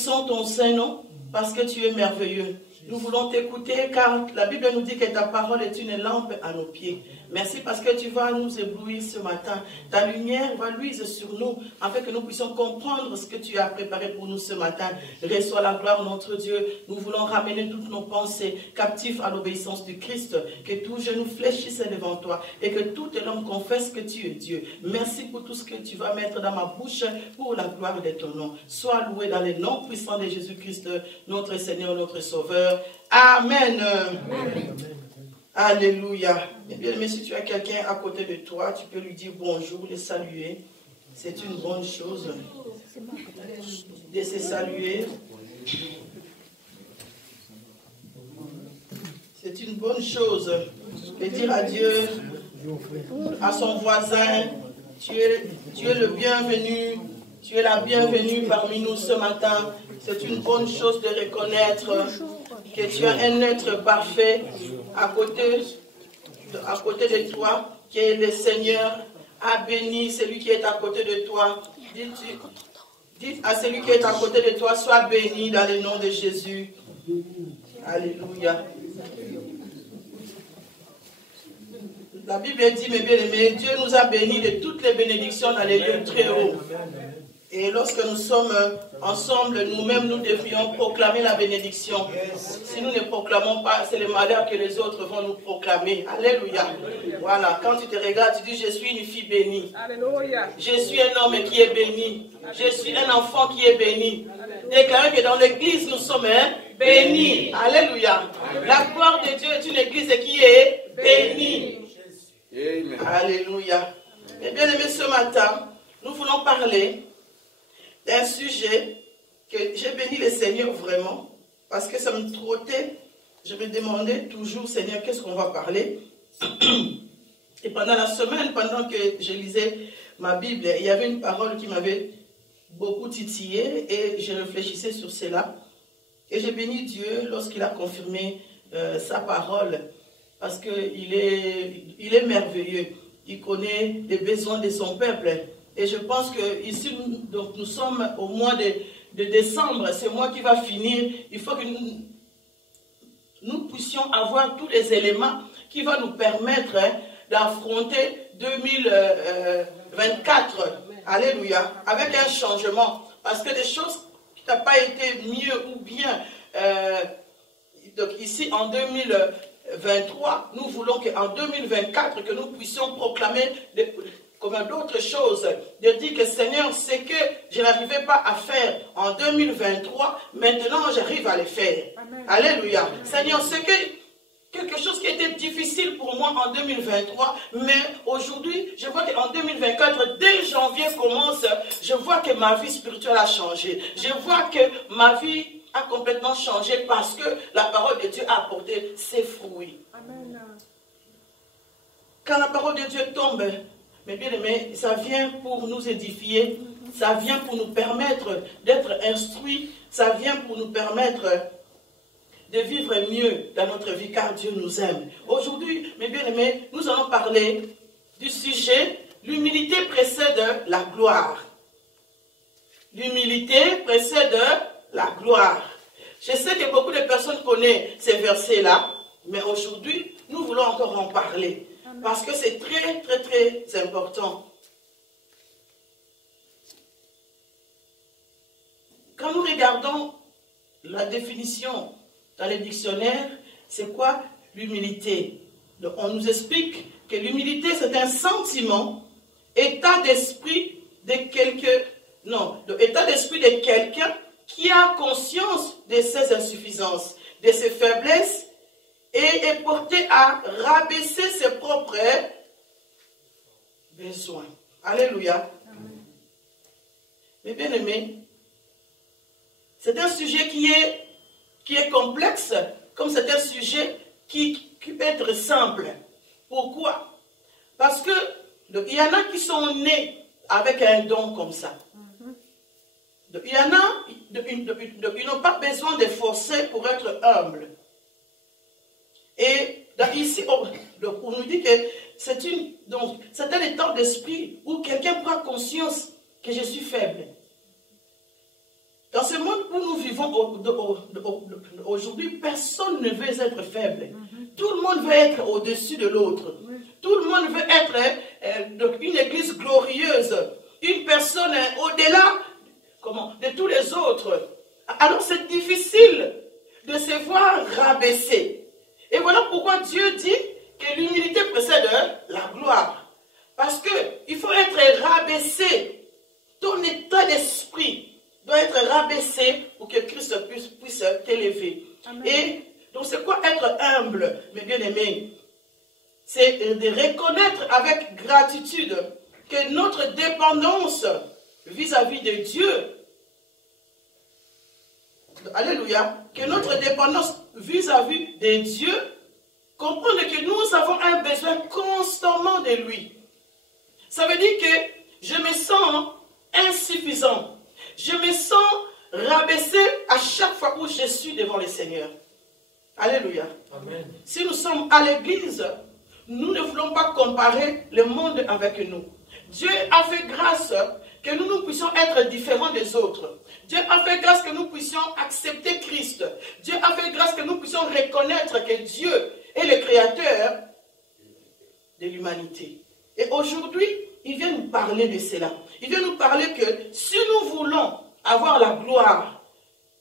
bénissons ton Saint-Nom parce que tu es merveilleux. Nous voulons t'écouter car la Bible nous dit que ta parole est une lampe à nos pieds. Merci parce que tu vas nous éblouir ce matin. Ta lumière va luire sur nous afin que nous puissions comprendre ce que tu as préparé pour nous ce matin. Reçois la gloire, notre Dieu. Nous voulons ramener toutes nos pensées captives à l'obéissance du Christ. Que tout genou fléchisse devant toi et que tout homme confesse que tu es Dieu. Merci pour tout ce que tu vas mettre dans ma bouche pour la gloire de ton nom. Sois loué dans les noms puissants de Jésus-Christ, notre Seigneur, notre Sauveur. Amen. Amen. Alléluia. Eh bien, mais si tu as quelqu'un à côté de toi, tu peux lui dire bonjour, le saluer. C'est une bonne chose de se saluer. C'est une bonne chose de dire à Dieu, à son voisin, tu es le bienvenu, tu es la bienvenue parmi nous ce matin. C'est une bonne chose de reconnaître que tu as un être parfait à côté de toi, que le Seigneur a béni celui qui est à côté de toi. Dites à celui qui est à côté de toi, sois béni dans le nom de Jésus. Alléluia. La Bible dit, mes bien-aimés, Dieu nous a bénis de toutes les bénédictions dans les lieux très hauts. Et lorsque nous sommes ensemble, nous-mêmes, nous devrions proclamer la bénédiction. Si nous ne proclamons pas, c'est le malheur que les autres vont nous proclamer. Alléluia. Voilà, quand tu te regardes, tu dis, je suis une fille bénie. Alléluia. Je suis un homme qui est béni. Je suis un enfant qui est béni. Déclarez que dans l'église, nous sommes bénis. Alléluia. La gloire de Dieu est une église qui est bénie. Alléluia. Et bien aimé, ce matin, nous voulons parler d'un sujet que j'ai béni le Seigneur vraiment, parce que ça me trottait. Je me demandais toujours, Seigneur, qu'est-ce qu'on va parler? Et pendant la semaine, pendant que je lisais ma Bible, il y avait une parole qui m'avait beaucoup titillé et je réfléchissais sur cela. Et j'ai béni Dieu lorsqu'il a confirmé sa parole, parce qu'il est merveilleux. Il connaît les besoins de son peuple. Et je pense que ici, nous sommes au mois de décembre, c'est le mois qui va finir. Il faut que nous puissions avoir tous les éléments qui vont nous permettre d'affronter 2024. Alléluia. Avec un changement. Parce que des choses qui n'ont pas été mieux ou bien. Donc ici, en 2023, nous voulons qu'en 2024, que nous puissions proclamer comme d'autres choses, de dire que Seigneur, ce que je n'arrivais pas à faire en 2023, maintenant j'arrive à le faire. Amen. Alléluia. Amen. Seigneur, c'est quelque chose qui était difficile pour moi en 2023, mais aujourd'hui, je vois qu'en 2024, dès janvier commence, je vois que ma vie spirituelle a changé. Je vois que ma vie a complètement changé parce que la parole de Dieu a apporté ses fruits. Amen. Quand la parole de Dieu tombe, mais bien aimé, ça vient pour nous édifier, ça vient pour nous permettre d'être instruits, ça vient pour nous permettre de vivre mieux dans notre vie, car Dieu nous aime. Aujourd'hui, mes bien-aimés, nous allons parler du sujet « L'humilité précède la gloire ». L'humilité précède la gloire. Je sais que beaucoup de personnes connaissent ces versets-là, mais aujourd'hui, nous voulons encore en parler. Parce que c'est très, très, très important. Quand nous regardons la définition dans les dictionnaires, c'est quoi l'humilité? On nous explique que l'humilité, c'est un sentiment, état d'esprit de quelqu'un qui a conscience de ses insuffisances, de ses faiblesses, et est porté à rabaisser ses propres besoins. Alléluia. Amen. Mais bien aimé, c'est un sujet qui est complexe, comme c'est un sujet qui peut être simple. Pourquoi? Parce que il y en a qui sont nés avec un don comme ça. Il y en a, ils n'ont pas besoin de forcer pour être humbles. Et ici, on nous dit que c'est un état d'esprit où quelqu'un prend conscience que je suis faible. Dans ce monde où nous vivons aujourd'hui, personne ne veut être faible. Tout le monde veut être au-dessus de l'autre. Tout le monde veut être une église glorieuse, une personne au-delà de tous les autres. Alors c'est difficile de se voir rabaisser. Et voilà pourquoi Dieu dit que l'humilité précède la gloire. Parce qu'il faut être rabaissé. Ton état d'esprit doit être rabaissé pour que Christ puisse t'élever. Et donc c'est quoi être humble, mes bien-aimés? C'est de reconnaître avec gratitude que notre dépendance vis-à-vis de Dieu, alléluia, que notre dépendance vis-à-vis de Dieu, comprendre que nous avons un besoin constamment de lui. Ça veut dire que je me sens insuffisant. Je me sens rabaissé à chaque fois où je suis devant le Seigneur. Alléluia. Amen. Si nous sommes à l'église, nous ne voulons pas comparer le monde avec nous. Dieu a fait grâce que nous puissions être différents des autres. Dieu a fait grâce que nous puissions accepter Christ. Dieu a fait grâce que nous puissions reconnaître que Dieu est le créateur de l'humanité. Et aujourd'hui, il vient nous parler de cela. Il vient nous parler que si nous voulons avoir la gloire,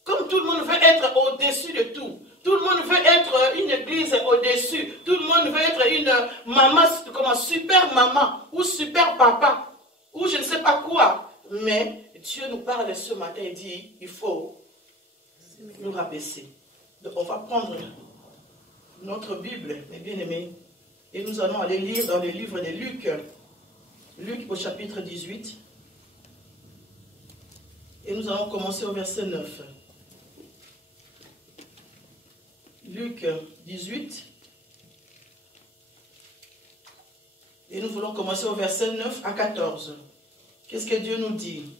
comme tout le monde veut être au-dessus de tout, tout le monde veut être une église au-dessus, tout le monde veut être une maman, comme super maman, ou super papa, ou je ne sais pas quoi. Mais Dieu nous parle ce matin et dit, il faut nous rabaisser. Donc on va prendre notre Bible, mes bien-aimés, et nous allons aller lire dans le livre de Luc, Luc au chapitre 18, et nous allons commencer au verset 9. Luc 18, et nous voulons commencer au verset 9 à 14. Qu'est-ce que Dieu nous dit?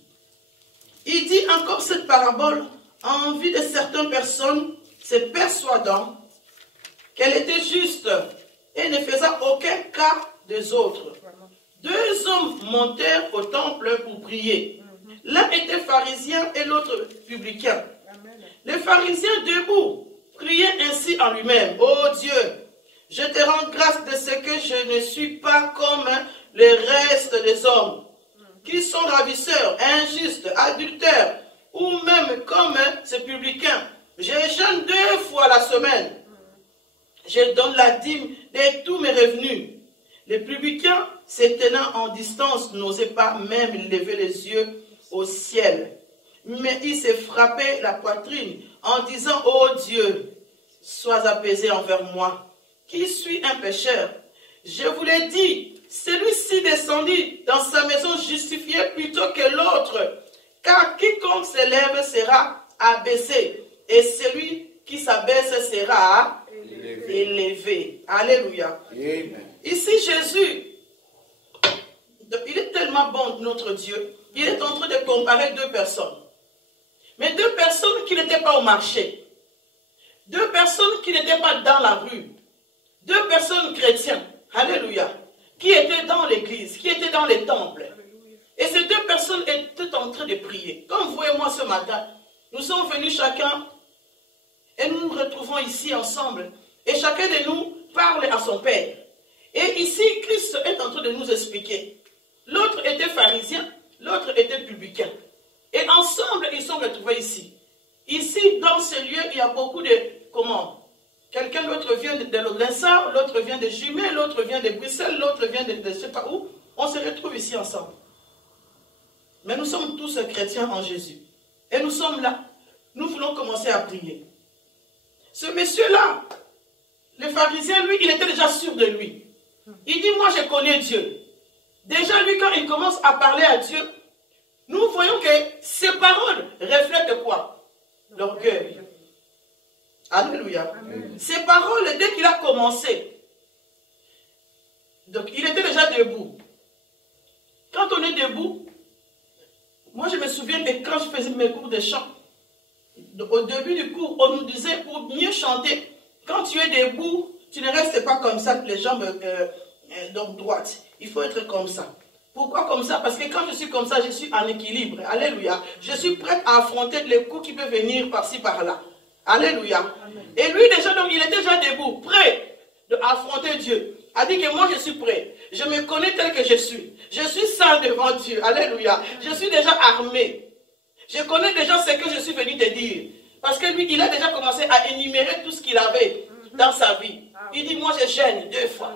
Il dit encore cette parabole en vue de certaines personnes se persuadant qu'elle était juste et ne faisant aucun cas des autres. Deux hommes montèrent au temple pour prier. L'un était pharisien et l'autre publicain. Le pharisien debout priait ainsi en lui-même. « Oh Dieu, je te rends grâce de ce que je ne suis pas comme le reste des hommes, qui sont ravisseurs, injustes, adultères, ou même comme ces publicains. Je jeûne 2 fois la semaine. Je donne la dîme de tous mes revenus. » Les publicains, se tenant en distance, n'osaient pas même lever les yeux au ciel. Mais ils se frappaient la poitrine en disant, « Oh Dieu, sois apaisé envers moi, qui suis un pécheur. Je vous l'ai dit, celui-ci descendit dans sa maison justifié plutôt que l'autre, car quiconque s'élève sera abaissé, et celui qui s'abaisse sera élevé. » Alléluia. Amen. Ici, Jésus, il est tellement bon, notre Dieu, il est en train de comparer 2 personnes. Mais 2 personnes qui n'étaient pas au marché. 2 personnes qui n'étaient pas dans la rue. 2 personnes chrétiennes. Alléluia. Qui étaient dans l'église, qui étaient dans les temples. Et ces 2 personnes étaient en train de prier. Comme vous et moi ce matin, nous sommes venus chacun et nous nous retrouvons ici ensemble. Et chacun de nous parle à son Père. Et ici, Christ est en train de nous expliquer. L'autre était pharisien, l'autre était publicain. Et ensemble, ils sont retrouvés ici. Ici, dans ce lieu, il y a beaucoup de... Comment? Quelqu'un, l'autre vient de l'Insard, l'autre vient de Jumet, l'autre vient de Bruxelles, l'autre vient de je ne sais pas où. On se retrouve ici ensemble. Mais nous sommes tous chrétiens en Jésus. Et nous sommes là. Nous voulons commencer à prier. Ce monsieur-là, le pharisien, lui, il était déjà sûr de lui. Il dit, moi je connais Dieu. Déjà, lui, quand il commence à parler à Dieu, nous voyons que ses paroles reflètent quoi? L'orgueil. Alléluia. Ses paroles, dès qu'il a commencé, donc il était déjà debout. Quand on est debout, moi je me souviens que quand je faisais mes cours de chant, au début du cours, on nous disait pour mieux chanter, quand tu es debout, tu ne restes pas comme ça, les jambes donc droites. Il faut être comme ça. Pourquoi comme ça? Parce que quand je suis comme ça, je suis en équilibre. Alléluia. Je suis prête à affronter les coups qui peuvent venir par-ci, par-là. Alléluia. Amen. Et lui, déjà, donc, il est déjà debout, prêt à affronter Dieu. A dit que moi, je suis prêt. Je me connais tel que je suis. Je suis saint devant Dieu. Alléluia. Je suis déjà armé. Je connais déjà ce que je suis venu te dire. Parce que lui, il a déjà commencé à énumérer tout ce qu'il avait dans sa vie. Il dit, moi, je gêne 2 fois.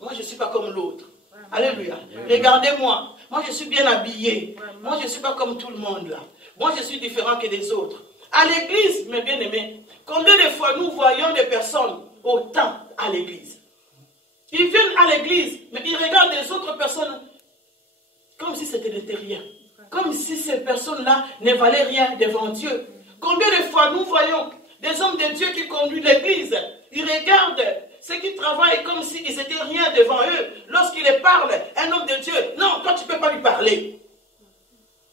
Moi, je ne suis pas comme l'autre. Alléluia. Regardez-moi. Moi, je suis bien habillé. Moi, je ne suis pas comme tout le monde là. Moi, je suis différent que les autres. À l'église, mes bien-aimés, combien de fois nous voyons des personnes autant à l'église? Ils viennent à l'église, mais ils regardent les autres personnes comme si c'était rien. Comme si ces personnes-là ne valaient rien devant Dieu. Combien de fois nous voyons des hommes de Dieu qui conduisent l'église, ils regardent ceux qui travaillent comme s'ils n'étaient rien devant eux. Lorsqu'ils parlent, un homme de Dieu, non, toi tu ne peux pas lui parler.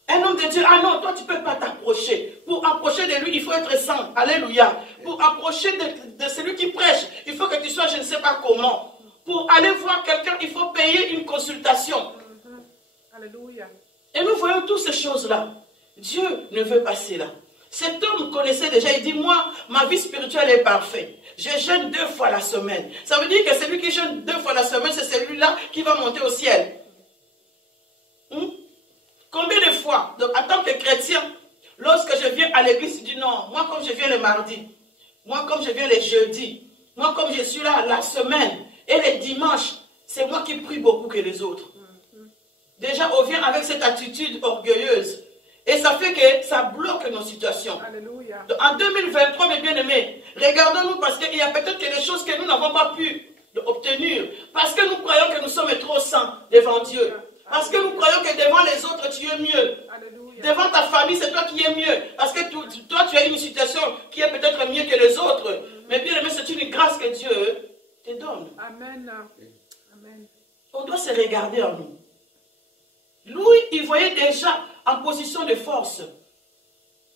Un homme de Dieu, ah non, toi tu ne peux pas t'approcher. Pour approcher de lui, il faut être saint. Alléluia. Pour approcher de celui qui prêche, il faut que tu sois je ne sais pas comment. Pour aller voir quelqu'un, il faut payer une consultation. Alléluia. Et nous voyons toutes ces choses-là. Dieu ne veut pas cela. Cet homme connaissait déjà, il dit, moi, ma vie spirituelle est parfaite. Je jeûne 2 fois la semaine. Ça veut dire que celui qui jeûne 2 fois la semaine, c'est celui-là qui va monter au ciel. Combien de fois, donc, en tant que chrétien, lorsque je viens à l'église, je dis non, moi comme je viens le mardi, moi comme je viens les jeudis, moi comme je suis là la semaine et les dimanches, c'est moi qui prie beaucoup que les autres. Déjà, on vient avec cette attitude orgueilleuse. Et ça fait que ça bloque nos situations. Alléluia. En 2023, mes bien-aimés, regardons-nous parce qu'il y a peut-être des choses que nous n'avons pas pu obtenir. Parce que nous croyons que nous sommes trop saints devant Dieu. Parce que nous croyons que devant les autres, tu es mieux. Alléluia. Devant ta famille, c'est toi qui es mieux. Parce que toi, tu as une situation qui est peut-être mieux que les autres. Mais bien-aimés, c'est une grâce que Dieu te donne. Amen. Amen. On doit se regarder en nous. Lui, il voyait déjà en position de force.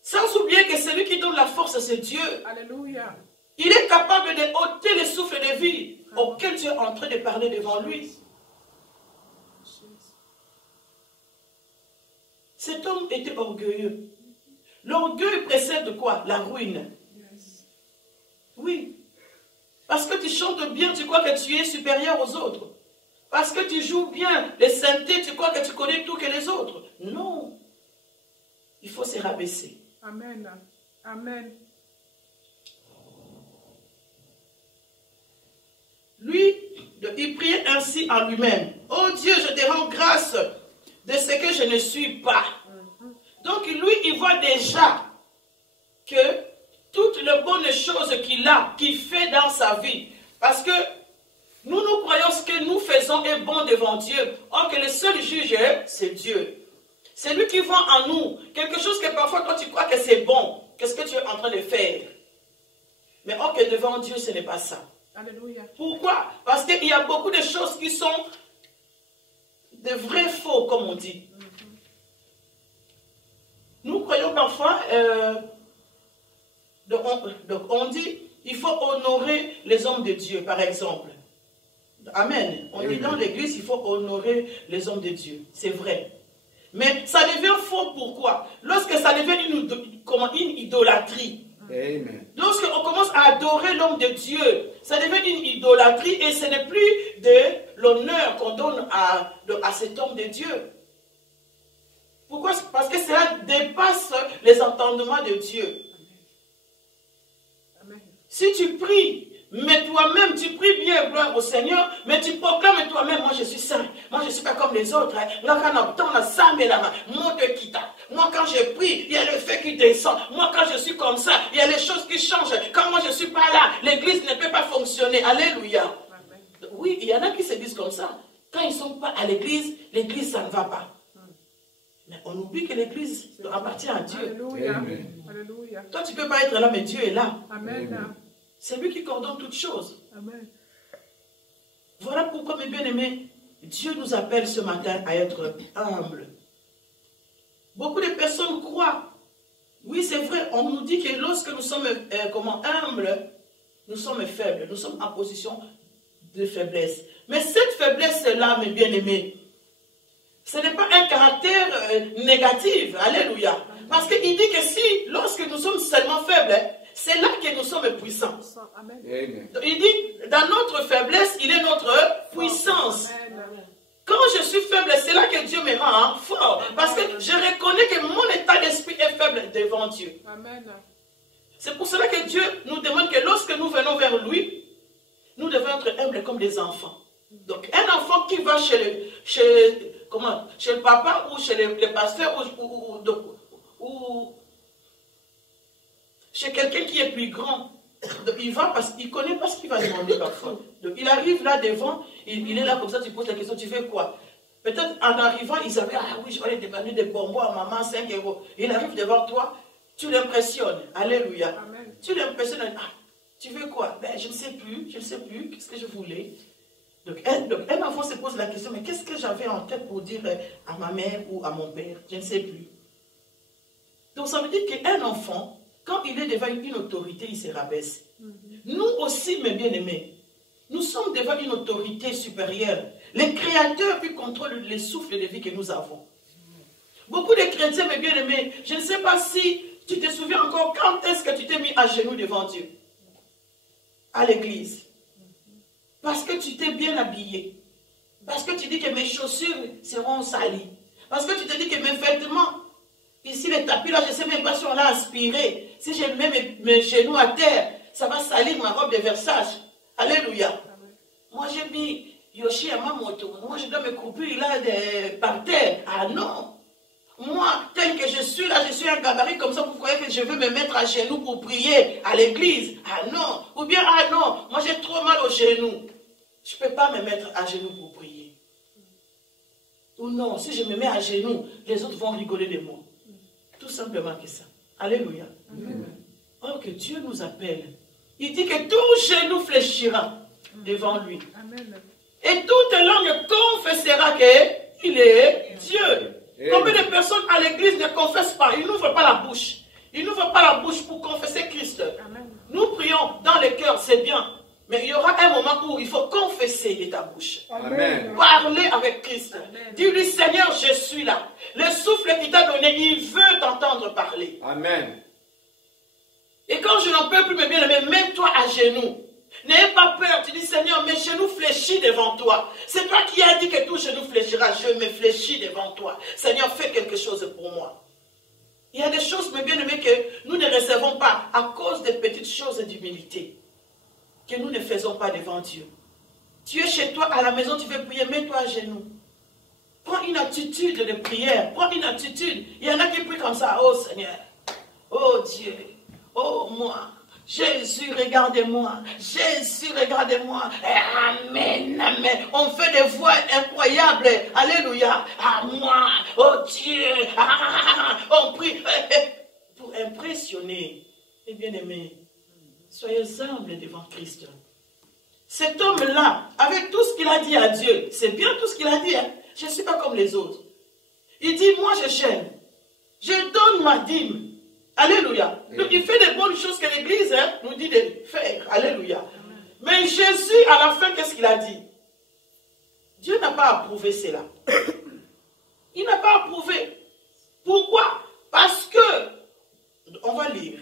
Sans oublier que celui qui donne la force, c'est Dieu. Alléluia. Il est capable de ôter le souffle de vie auquel tu es en train de parler devant lui. Cet homme était orgueilleux. L'orgueil précède quoi? La ruine. Oui. Parce que tu chantes bien, tu crois que tu es supérieur aux autres. Parce que tu joues bien les saintetés, tu crois que tu connais tout que les autres. Non. Il faut se rabaisser. Amen. Amen. Lui, il priait ainsi en lui-même. Oh Dieu, je te rends grâce de ce que je ne suis pas. Donc lui, il voit déjà que toutes les bonnes choses qu'il a, qu'il fait dans sa vie. Parce que nous croyons ce que nous faisons est bon devant Dieu. Or que le seul juge, c'est Dieu. C'est lui qui voit en nous quelque chose que parfois toi tu crois que c'est bon. Qu'est-ce que tu es en train de faire? Mais or que devant Dieu, ce n'est pas ça. Alléluia. Pourquoi? Parce qu'il y a beaucoup de choses qui sont de vrais faux, comme on dit. Nous croyons parfois, donc on dit, il faut honorer les hommes de Dieu, par exemple. Amen. On dit dans l'église, il faut honorer les hommes de Dieu. C'est vrai. Mais ça devient faux, pourquoi? Lorsque ça devient une idolâtrie. Amen. Lorsqu'on commence à adorer l'homme de Dieu, ça devient une idolâtrie et ce n'est plus de l'honneur qu'on donne à cet homme de Dieu. Pourquoi? Parce que cela dépasse les entendements de Dieu. Amen. Si tu pries, mais toi-même, tu pries bien, gloire au Seigneur, mais tu proclames toi-même, moi je suis saint, moi je ne suis pas comme les autres. Moi quand je prie, il y a le feu qui descend. Moi quand je suis comme ça, il y a les choses qui changent. Quand moi je ne suis pas là, l'église ne peut pas fonctionner. Alléluia. Amen. Oui, il y en a qui se disent comme ça. Quand ils ne sont pas à l'église ça ne va pas. Mais on oublie que l'église appartient à Dieu. Alléluia. Amen. Alléluia. Toi tu ne peux pas être là, mais Dieu est là. Amen. C'est lui qui coordonne toutes choses. Amen. Voilà pourquoi, mes bien-aimés, Dieu nous appelle ce matin à être humbles. Beaucoup de personnes croient. Oui, c'est vrai, on nous dit que lorsque nous sommes humbles, nous sommes faibles. Nous sommes en position de faiblesse. Mais cette faiblesse-là, mes bien-aimés, Ce n'est pas un caractère négatif. Alléluia. Parce qu'il dit que si, lorsque nous sommes seulement faibles, c'est là que nous sommes puissants. Amen. Il dit, dans notre faiblesse, il est notre puissance. Amen. Quand je suis faible, c'est là que Dieu me rend fort. Parce que je reconnais que mon état d'esprit est faible devant Dieu. Amen. C'est pour cela que Dieu nous demande que lorsque nous venons vers lui, nous devons être humbles comme des enfants. Donc un enfant qui va chez le papa ou chez les pasteurs ou chez quelqu'un qui est plus grand, donc il va parce qu'il connaît pas ce qu'il va demander parfois. Donc il arrive là devant, il est là comme ça, tu poses la question, tu veux quoi? Peut-être en arrivant, il savait, ah oui, je vais aller demander des bonbons à maman, 5 €. Il arrive devant toi, tu l'impressionnes. Alléluia. Amen. Tu l'impressionnes, ah, tu veux quoi? Ben, je ne sais plus, qu'est-ce que je voulais? Donc un enfant se pose la question, mais qu'est-ce que j'avais en tête pour dire à ma mère ou à mon père? Je ne sais plus. Donc ça veut dire qu'un enfant, quand il est devant une autorité, il se rabaisse. Nous aussi, mes bien-aimés, nous sommes devant une autorité supérieure. Le Créateur qui contrôle les souffles de vie que nous avons. Beaucoup de chrétiens, mes bien-aimés, je ne sais pas si tu te souviens encore quand est-ce que tu t'es mis à genoux devant Dieu. À l'église. Parce que tu t'es bien habillé. Parce que tu dis que mes chaussures seront salies. Parce que tu te dis que mes vêtements, ici les tapis là, je ne sais même pas si on l'a aspiré. Si je mets mes genoux à terre, ça va salir ma robe de Versace. Alléluia. Moi j'ai mis Yoshi à ma moto. Moi je dois me couper là par terre. Ah non. Moi, tel que je suis là, je suis un gabarit comme ça, vous croyez que je veux me mettre à genoux pour prier à l'église? Ah non. Ou bien, ah non, moi j'ai trop mal aux genoux. Je ne peux pas me mettre à genoux pour prier. Ou non, si je me mets à genoux, les autres vont rigoler de moi. Tout simplement que ça. Alléluia. Oh, que Dieu nous appelle. Il dit que tout genou fléchira devant lui. Amen. Et toute langue confessera qu'il est Dieu. Combien de personnes à l'église ne confessent pas? Ils n'ouvrent pas la bouche. Ils n'ouvrent pas la bouche pour confesser Christ. Amen. Nous prions dans le cœur, c'est bien. Mais il y aura un moment où il faut confesser de ta bouche. Amen. Parler avec Christ. Dis-lui, Seigneur, je suis là. Le souffle qu'il t'a donné, il veut t'entendre parler. Amen. Et quand je n'en peux plus, mes bien-aimés, mets-toi à genoux. N'ayez pas peur. Tu dis, Seigneur, mes genoux fléchissent devant toi. C'est toi qui as dit que tout genou fléchira. Je me fléchis devant toi. Seigneur, fais quelque chose pour moi. Il y a des choses, mes bien-aimés, que nous ne recevons pas à cause des petites choses d'humilité que nous ne faisons pas devant Dieu. Tu es chez toi, à la maison, tu veux prier, mets-toi à genoux. Prends une attitude de prière. Prends une attitude. Il y en a qui prient comme ça. Oh Seigneur. Oh Dieu. Oh moi. Jésus, regardez-moi. Jésus, regardez-moi. Amen, amen. On fait des voix incroyables. Alléluia. À moi. Oh Dieu. On prie pour impressionner. Et bien aimé, soyez humbles devant Christ. Cet homme-là, avec tout ce qu'il a dit à Dieu, c'est bien tout ce qu'il a dit. Hein? Je ne suis pas comme les autres. Il dit, moi je gêne. Je donne ma dîme. Alléluia. Donc il fait des bonnes choses que l'Église nous dit de faire. Alléluia. Mais Jésus, à la fin, qu'est-ce qu'il a dit? Dieu n'a pas approuvé cela. Il n'a pas approuvé. Pourquoi? Parce que, on va lire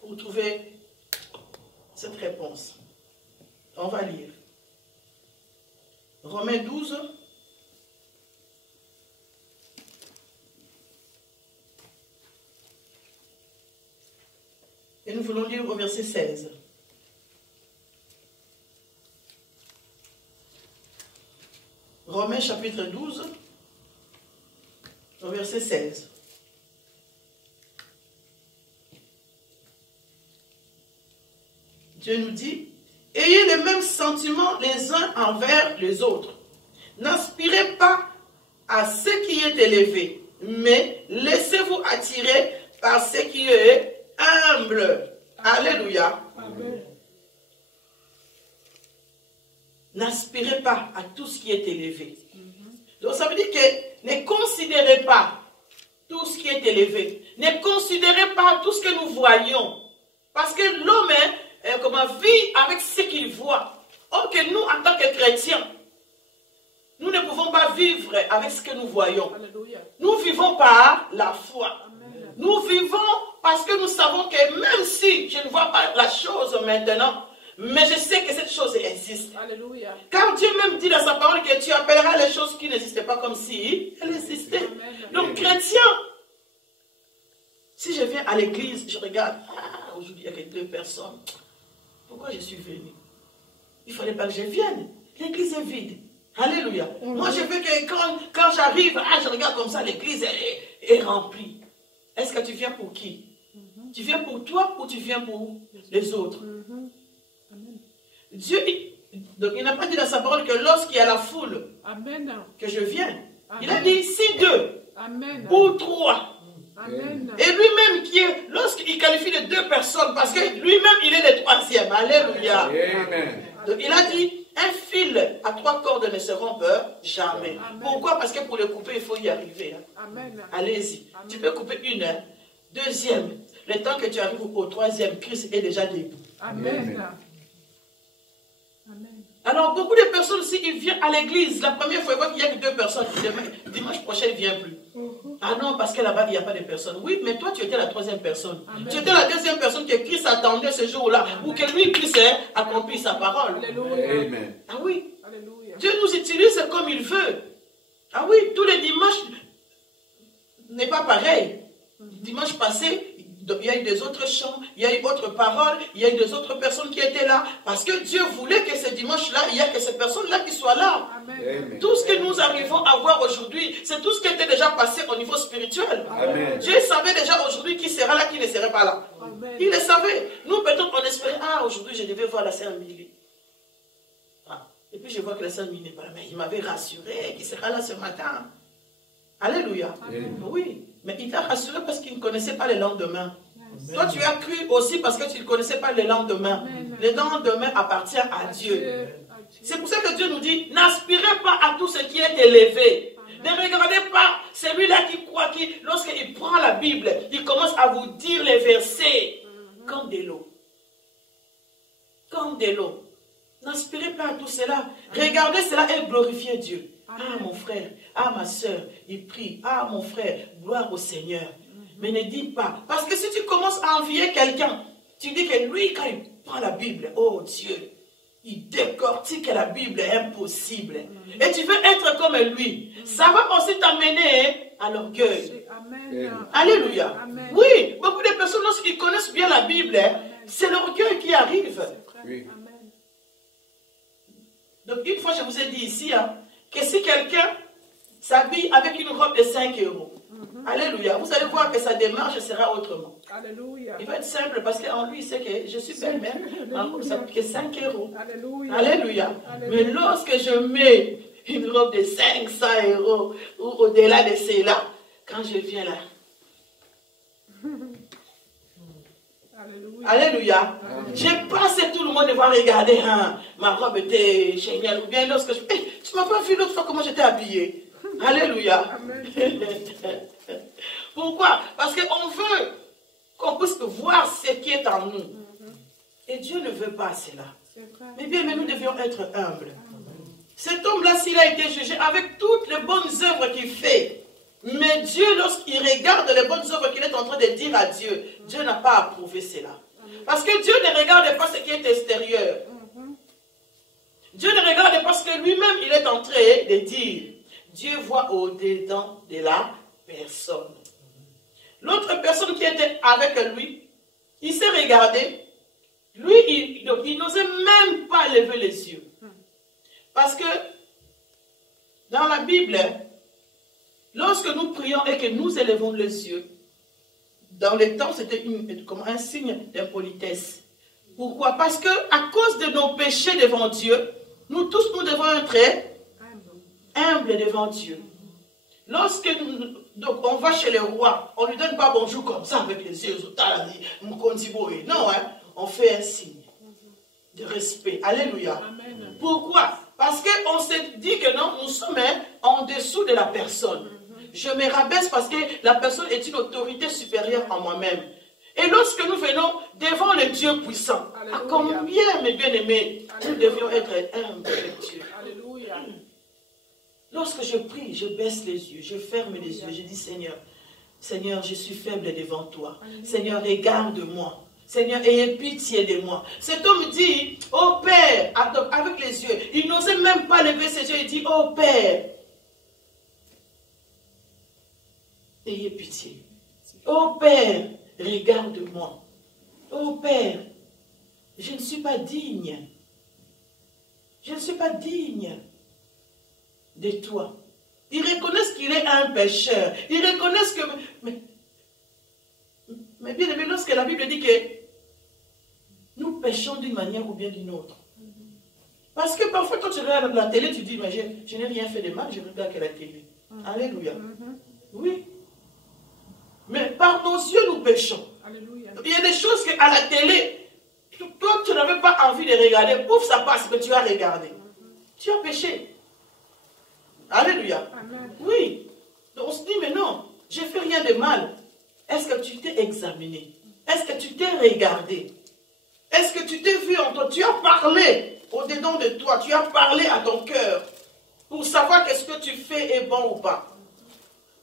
pour trouver cette réponse. On va lire. Romains 12. Et nous voulons lire au verset 16. Romains chapitre 12, au verset 16. Dieu nous dit, ayez les mêmes sentiments les uns envers les autres. N'aspirez pas à ce qui est élevé, mais laissez-vous attirer par ce qui est humble. Alléluia. Amen. N'aspirez pas à tout ce qui est élevé. Donc ça veut dire que ne considérez pas tout ce qui est élevé. Ne considérez pas tout ce que nous voyons. Parce que l'homme vit avec ce qu'il voit. Or que nous, en tant que chrétiens, nous ne pouvons pas vivre vivre avec ce que nous voyons. Alléluia. Nous vivons par la foi. Amen. Nous vivons parce que nous savons que même si je ne vois pas la chose maintenant, mais je sais que cette chose existe. Alléluia. Car Dieu même dit dans sa parole que tu appelleras les choses qui n'existaient pas comme si elles existaient. Amen. Donc, chrétien, si je viens à l'église, je regarde, aujourd'hui il y a que 2 personnes. Pourquoi je suis venu? Il ne fallait pas que je vienne. L'église est vide. Alléluia. Moi, je veux que quand j'arrive, je regarde comme ça, l'église est remplie. Est-ce que tu viens pour qui? Tu viens pour toi ou tu viens pour les autres? Amen. Dieu, donc il n'a pas dit dans sa parole que lorsqu'il y a la foule, Amen. que je viens. Amen. Il a dit si 2 Amen. ou 3. Amen. Et lui-même, lorsqu'il qualifie les 2 personnes, parce que lui-même, il est le 3e. Alléluia. Amen. Donc il a dit, un fil à 3 cordes ne se rompt jamais. Amen. Pourquoi? Parce que pour le couper, il faut y arriver. Amen. Allez-y. Amen. Tu peux couper une. Deuxième, le temps que tu arrives au 3e, Christ est déjà debout. Amen. Amen. Alors, beaucoup de personnes, s'ils viennent à l'église, la première fois, ils voient qu'il n'y a que 2 personnes. Dimanche prochain, il ne vient plus. Ah non, parce que là-bas, il n'y a pas de personnes. Oui, mais toi, tu étais la 3e personne. Amen. Tu étais la 2e personne que Christ attendait ce jour-là, pour que lui puisse accomplir sa parole. Alléluia. Amen. Ah oui, Alléluia. Dieu nous utilise comme il veut. Ah oui, tous les dimanches n'est pas pareil. Dimanche passé, il y a eu des autres chants, il y a eu d'autres paroles, il y a eu des autres personnes qui étaient là. Parce que Dieu voulait que ce dimanche-là, il y a que ces personnes-là qui soient là. Amen. Amen. Tout ce que nous arrivons à voir aujourd'hui, c'est tout ce qui était déjà passé au niveau spirituel. Amen. Dieu savait déjà aujourd'hui qui sera là, qui ne serait pas là. Amen. Il le savait. Nous, peut-être, on espérait, aujourd'hui, je devais voir la sœur Milly. Et puis, je vois que la sœur Milly n'est pas là. Mais il m'avait rassuré qu'il sera là ce matin. Alléluia. Amen. Oui, mais il t'a rassuré parce qu'il ne connaissait pas le lendemain. Toi, tu as cru aussi parce que tu ne connaissais pas le lendemain. Amen. Le lendemain appartient à Dieu. C'est pour ça que Dieu nous dit, n'aspirez pas à tout ce qui est élevé. Ne regardez pas celui-là qui croit, qui, lorsqu'il prend la Bible, il commence à vous dire les versets comme de l'eau. Comme de l'eau. N'aspirez pas à tout cela. Regardez cela et glorifiez Dieu. Ah, mon frère, ah, ma soeur, il prie. Ah, mon frère, gloire au Seigneur. Mais ne dis pas. Parce que si tu commences à envier quelqu'un, tu dis que lui, quand il prend la Bible, oh Dieu, il décortique la Bible est impossible. Et tu veux être comme lui. Ça va aussi t'amener à l'orgueil. Amen. Alléluia. Amen. Oui, beaucoup de personnes, lorsqu'ils connaissent bien la Bible, c'est l'orgueil qui arrive. Oui. Amen. Donc, une fois, je vous ai dit ici, que si quelqu'un s'habille avec une robe de 5 euros, alléluia, vous allez voir que sa démarche sera autrement. Alléluia. Il va être simple parce qu'en lui, il sait que je suis belle-mère, ça coûte que 5 euros. Alléluia. Alléluia. Alléluia. Mais lorsque je mets une robe de 500 euros ou au-delà de cela, quand je viens là, Alléluia. alléluia, je passe et tout le monde va regarder, ma robe était géniale. Ou bien lorsque je... Hey, tu m'as pas vu l'autre fois comment j'étais habillée. Alléluia. Amen. Pourquoi? Parce qu'on veut qu'on puisse voir ce qui est en nous. Et Dieu ne veut pas cela. C'est vrai. Mais bien, mais nous devions être humbles. Cet homme-là, s'il a été jugé avec toutes les bonnes œuvres qu'il fait, mais Dieu, lorsqu'il regarde les bonnes œuvres qu'il est en train de dire à Dieu, Dieu n'a pas approuvé cela. Parce que Dieu ne regarde pas ce qui est extérieur. Dieu ne regarde pas ce que lui-même il est en train de dire. Dieu voit au-dedans de la personne. L'autre personne qui était avec lui, il s'est regardé. Lui, il n'osait même pas lever les yeux. Parce que dans la Bible, lorsque nous prions et que nous élevons les yeux, dans les temps, c'était comme un signe d'impolitesse. Pourquoi? Parce que à cause de nos péchés devant Dieu, nous tous, nous devons être humbles devant Dieu. Lorsque donc on va chez le roi, on ne lui donne pas bonjour comme ça avec les yeux. Non, hein, on fait un signe de respect. Alléluia. Amen. Pourquoi? Parce qu'on s'est dit que non, nous sommes en dessous de la personne. Je me rabaisse parce que la personne est une autorité supérieure en moi-même. Et lorsque nous venons devant le Dieu puissant, à combien, mes bien-aimés, nous devions être humbles avec Dieu. Alléluia. Lorsque je prie, je baisse les yeux, je ferme les yeux, je dis Seigneur, Seigneur, je suis faible devant toi. Seigneur, regarde-moi. Seigneur, ayez pitié de moi. Cet homme dit, oh Père, avec les yeux, il n'osait même pas lever ses yeux, il dit, oh Père, ayez pitié. Oh Père, regarde-moi. Oh Père, je ne suis pas digne. Je ne suis pas digne de toi. Ils reconnaissent qu'il est un pécheur. Ils reconnaissent que... Mais bien aimé, lorsque la Bible dit que nous péchons d'une manière ou bien d'une autre. Parce que parfois, quand tu regardes la télé, tu dis, mais je n'ai rien fait de mal, je regarde que la télé. Alléluia. Oui. Mais par nos yeux, nous péchons. Alléluia. Il y a des choses qu'à la télé, toi, tu n'avais pas envie de regarder. Pouf, ça passe, mais tu as regardé. Tu as péché. Alléluia. Amen. Oui. Donc on se dit, mais non, je ne fais rien de mal. Est-ce que tu t'es examiné? Est-ce que tu t'es regardé? Est-ce que tu t'es vu en toi? Tu as parlé au-dedans de toi. Tu as parlé à ton cœur pour savoir qu'est-ce que tu fais est bon ou pas.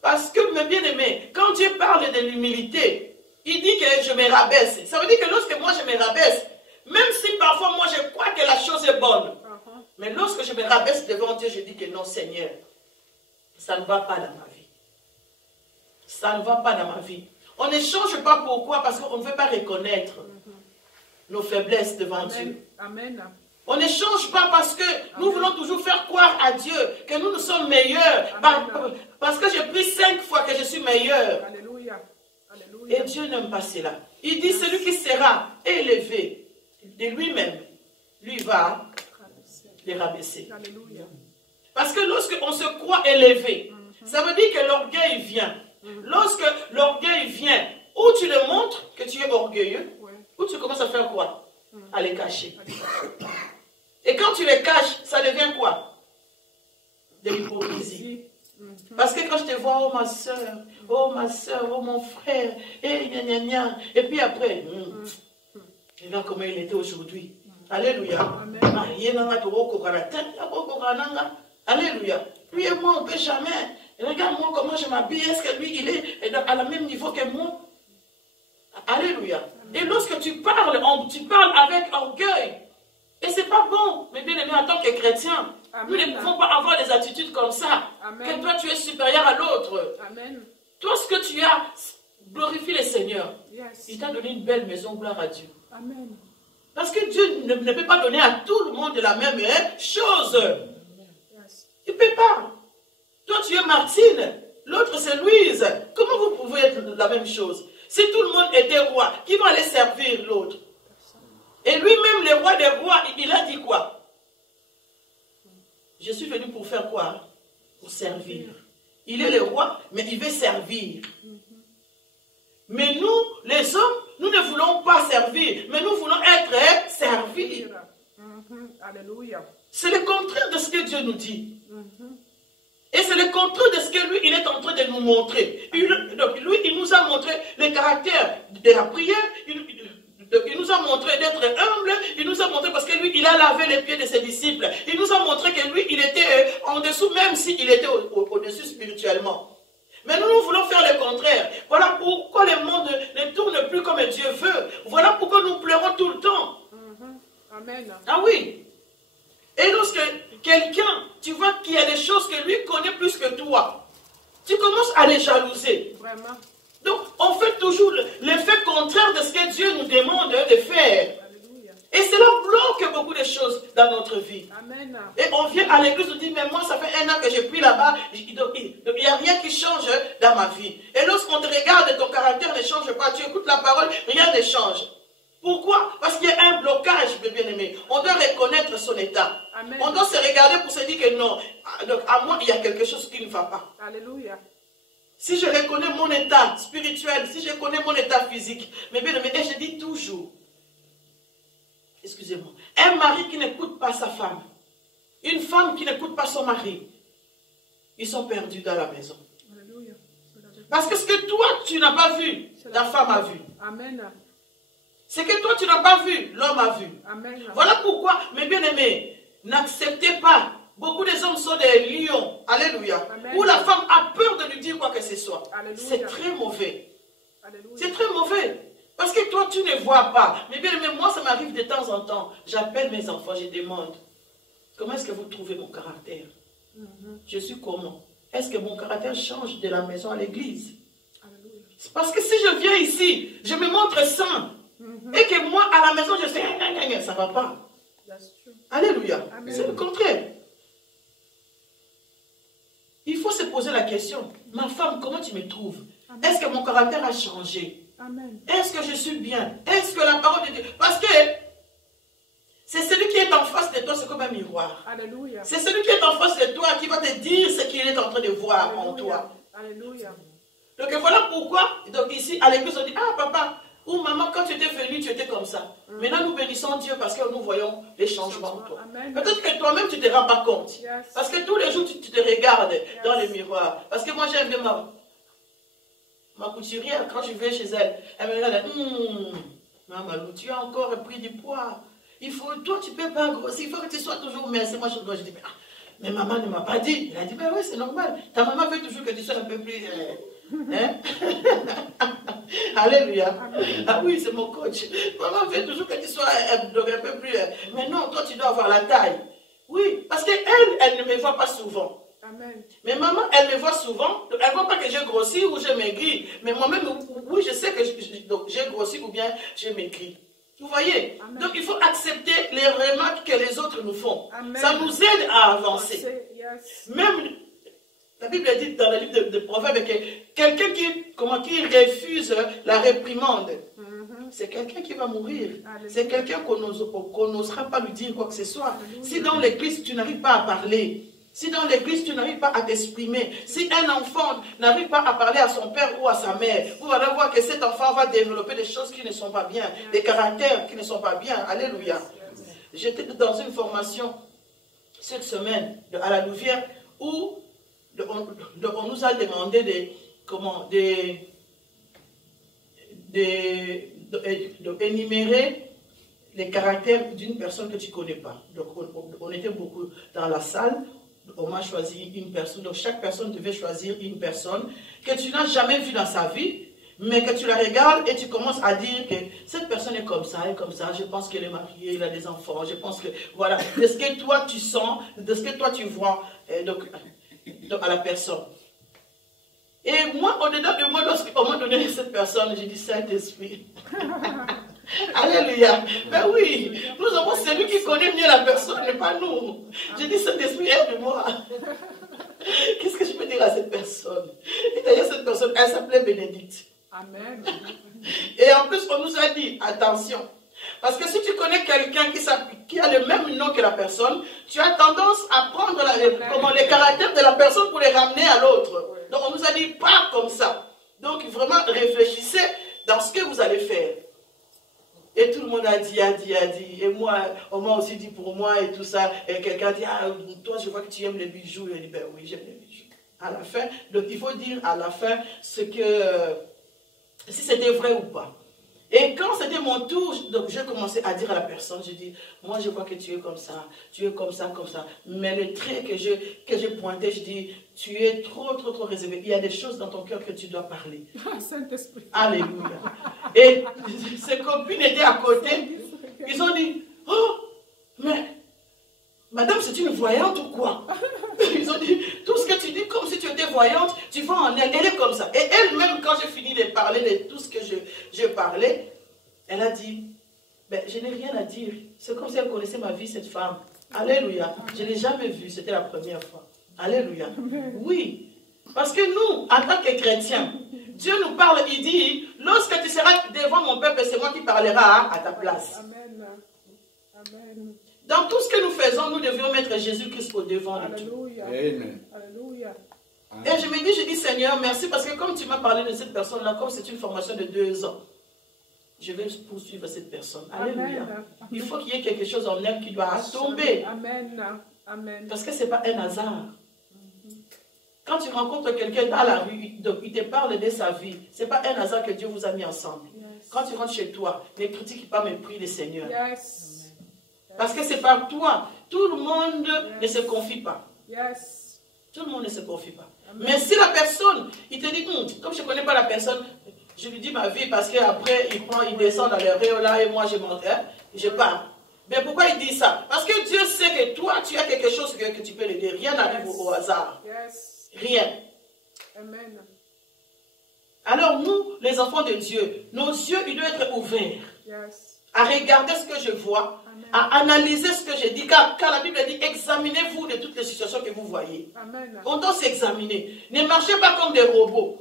Parce que, mes bien-aimés, quand Dieu parle de l'humilité, il dit que je me rabaisse. Ça veut dire que lorsque moi je me rabaisse, même si parfois moi je crois que la chose est bonne, mais lorsque je me rabaisse devant Dieu, je dis que non, Seigneur, ça ne va pas dans ma vie. Ça ne va pas dans ma vie. On ne change pas pourquoi? Parce qu'on ne veut pas reconnaître nos faiblesses devant Dieu. Amen. On ne change pas parce que nous voulons toujours faire croire à Dieu que nous sommes meilleurs. Parce que j'ai pris 5 fois que je suis meilleur. Alléluia. Alléluia. Et Dieu n'aime pas cela. Il dit, celui qui sera élevé de lui-même, lui va les rabaisser. Alléluia. Parce que lorsque on se croit élevé, ça veut dire que l'orgueil vient. Lorsque l'orgueil vient, ou tu le montres que tu es orgueilleux, ou tu commences à faire quoi? À les cacher. Et quand tu les caches, ça devient quoi? De l'hypocrisie. Parce que quand je te vois, oh ma soeur, oh mon frère, et gna gna gna, et puis après, regarde comment il était aujourd'hui. Alléluia. Alléluia. Lui et moi, on ne peut jamais. Regarde-moi comment je m'habille. Est-ce que lui, il est à la même niveau que moi? Alléluia. Et lorsque tu parles avec orgueil. Et ce n'est pas bon. Mais bien aimé, en tant que chrétien, nous ne pouvons pas avoir des attitudes comme ça. Amen. Que toi, tu es supérieur à l'autre. Toi, ce que tu as, glorifie le Seigneur. Yes. Il t'a donné une belle maison, gloire à Dieu. Amen. Parce que Dieu ne peut pas donner à tout le monde la même chose. Yes. Il ne peut pas. Toi, tu es Martine. L'autre, c'est Louise. Comment vous pouvez être la même chose? Si tout le monde était roi, qui va aller servir l'autre? Et lui-même, le roi des rois, il a dit quoi? Je suis venu pour faire quoi? Pour servir. Il est le roi, mais il veut servir. Mais nous, les hommes, nous ne voulons pas servir, mais nous voulons être servis. Alléluia. C'est le contraire de ce que Dieu nous dit. Et c'est le contraire de ce que lui, il est en train de nous montrer. Donc, lui, il nous a montré le caractère de la prière. Il nous a montré d'être humble. Il nous a montré parce que lui, il a lavé les pieds de ses disciples. Il nous a montré que lui, il était en dessous, même s'il était au-dessus spirituellement. Mais nous, nous voulons faire le contraire. Voilà pourquoi le monde ne tourne plus comme Dieu veut. Voilà pourquoi nous pleurons tout le temps. Amen. Ah oui. Et lorsque quelqu'un, tu vois qu'il y a des choses que lui connaît plus que toi, tu commences à les jalouser. Vraiment. Donc, on fait toujours l'effet contraire de ce que Dieu nous demande de faire. Alléluia. Et cela bloque beaucoup de choses dans notre vie. Amen. Et on vient à l'église, on dit, mais moi, ça fait 1 an que j'ai pris là-bas, il n'y a rien qui change dans ma vie. Et lorsqu'on te regarde, ton caractère ne change pas, tu écoutes la parole, rien ne change. Pourquoi? Parce qu'il y a un blocage, mes bien-aimés. On doit reconnaître son état. Amen. On doit se regarder pour se dire que non, donc à moi, il y a quelque chose qui ne va pas. Alléluia. Si je reconnais mon état spirituel, si je connais mon état physique, mes bien-aimés, et je dis toujours, excusez-moi, un mari qui n'écoute pas sa femme, une femme qui n'écoute pas son mari, ils sont perdus dans la maison. Alléluia. Parce que ce que toi, tu n'as pas vu, ta femme a vu. Amen. Ce que toi, tu n'as pas vu, l'homme a vu. Amen. Voilà pourquoi, mes bien-aimés, n'acceptez pas. Beaucoup des hommes sont des lions Alléluia. Amen. Où la femme a peur de lui dire quoi que ce soit. Alléluia. C'est très mauvais. Alléluia. C'est très mauvais. Parce que toi, tu ne vois pas. Mais bien, moi, ça m'arrive de temps en temps. J'appelle mes enfants, je demande, comment est-ce que vous trouvez mon caractère? Je suis comment? Est-ce que mon caractère change de la maison à l'église? C'est parce que si je viens ici, je me montre saint. Et que moi, à la maison, je sais, ça ne va pas. Alléluia. C'est le contraire. Il faut se poser la question, ma femme, comment tu me trouves? Est-ce que mon caractère a changé? Est-ce que je suis bien? Est-ce que la parole de Dieu... Parce que c'est celui qui est en face de toi, c'est comme un miroir. C'est celui qui est en face de toi qui va te dire ce qu'il est en train de voir en toi. Alléluia. Donc voilà pourquoi, donc ici à l'église on dit, ah papa ou maman, quand tu étais venu, tu étais comme ça. Maintenant nous bénissons Dieu parce que nous voyons les changements en toi. Peut-être que toi-même tu ne te rends pas compte. Parce que tous les jours tu te regardes dans le miroir. Parce que moi j'aime bien ma couturière, quand je vais chez elle, elle me regarde, maman, tu as encore pris du poids. Toi tu ne peux pas grossir, il faut que tu sois toujours mince. Moi je dis, mais maman ne m'a pas dit. Elle a dit, mais oui c'est normal. Ta maman veut toujours que tu sois un peu plus... Hein? Alléluia. Ah oui, c'est mon coach. Maman veut toujours que tu sois un peu plus... Mais non, toi tu dois avoir la taille. Oui, parce qu'elle, elle ne me voit pas souvent. Amen. Mais maman, elle me voit souvent. Elle ne voit pas que j'ai grossi ou j'ai maigri. Mais moi-même, oui, je sais que j'ai grossi ou bien j'ai maigri. Vous voyez? Amen. Donc il faut accepter les remarques que les autres nous font. Amen. Ça nous aide à avancer. Même... La Bible dit dans le livre de Proverbes que quelqu'un qui refuse la réprimande, c'est quelqu'un qui va mourir. C'est quelqu'un qu'on n'osera pas lui dire quoi que ce soit. Si dans l'église tu n'arrives pas à parler, si dans l'église tu n'arrives pas à t'exprimer, si un enfant n'arrive pas à parler à son père ou à sa mère, vous allez voir que cet enfant va développer des choses qui ne sont pas bien, des caractères qui ne sont pas bien. Alléluia. J'étais dans une formation cette semaine à la Louvière où on nous a demandé d'énumérer les caractères d'une personne que tu ne connais pas. Donc on était beaucoup dans la salle, on m'a choisi une personne, donc chaque personne devait choisir une personne que tu n'as jamais vue dans sa vie, mais que tu la regardes et tu commences à dire que cette personne est comme ça, je pense qu'elle est mariée, elle a des enfants, je pense que, voilà, de ce que toi tu sens, de ce que toi tu vois, donc à la personne. Et moi, au-dedans de moi, lorsqu'on m'a donné cette personne, j'ai dit Saint-Esprit. Alléluia. Ben oui, nous avons celui qui connaît mieux la personne, mais pas nous. J'ai dit Saint-Esprit, aide-moi. Qu'est-ce que je peux dire à cette personne? Et d'ailleurs, cette personne, elle s'appelait Bénédicte. Amen. Et en plus, on nous a dit, attention, parce que si tu connais quelqu'un qui a le même nom que la personne, tu as tendance à prendre les caractères de la personne pour les ramener à l'autre. Donc on nous a dit, pas comme ça. Donc vraiment, réfléchissez dans ce que vous allez faire. Et tout le monde a dit. Et moi, on m'a aussi dit pour moi et tout ça. Et quelqu'un dit, ah, toi, je vois que tu aimes les bijoux. Et il dit, ben oui, j'aime les bijoux. À la fin, donc il faut dire à la fin si c'était vrai ou pas. Et quand c'était mon tour, donc j'ai commencé à dire à la personne, j'ai dit, moi je vois que tu es comme ça, comme ça. Mais le trait que j'ai pointé, je dis, tu es trop réservé. Il y a des choses dans ton cœur que tu dois parler. Saint-Esprit. Alléluia. Et ses copines étaient à côté. Ils ont dit, oh, mais madame, c'est une voyante ou quoi? Ils ont dit, tout ce que tu dis comme si tu étais voyante, tu vois en elle, elle est comme ça. Et elle-même, quand j'ai fini de parler de tout ce que je parlais, elle a dit, ben, je n'ai rien à dire. C'est comme si elle connaissait ma vie, cette femme. Alléluia. Je ne l'ai jamais vue, c'était la première fois. Alléluia. Oui. Parce que nous, en tant que chrétiens, Dieu nous parle, il dit, lorsque tu seras devant mon peuple, c'est moi qui parlerai à ta place. Amen. Amen. Dans tout ce que nous faisons, nous devions mettre Jésus-Christ au devant de tout. Amen. Alléluia. Et je dis Seigneur, merci parce que comme tu m'as parlé de cette personne-là, comme c'est une formation de 2 ans, je vais poursuivre cette personne. Alléluia. Amen. Il faut qu'il y ait quelque chose en elle qui doit tomber. Amen. Amen. Parce que ce n'est pas un hasard. Quand tu rencontres quelqu'un dans la rue, il te parle de sa vie. Ce n'est pas un hasard que Dieu vous a mis ensemble. Yes. Quand tu rentres chez toi, ne critique pas, mais prie le Seigneur. Yes. Parce que c'est par toi. Tout le monde ne se confie pas. Yes. Tout le monde ne se confie pas. Mais si la personne, il te dit, comme je ne connais pas la personne, je lui dis ma vie parce qu'après, il descend dans les rayons là et moi, je pars. Mais pourquoi il dit ça? Parce que Dieu sait que toi, tu as quelque chose que tu peux l'aider. Rien n'arrive au hasard. Rien. Amen. Alors nous, les enfants de Dieu, nos yeux, ils doivent être ouverts. À regarder ce que je vois, à analyser ce que je dis. Car la Bible dit, examinez-vous de toutes les situations que vous voyez. Amen. On doit s'examiner. Ne marchez pas comme des robots.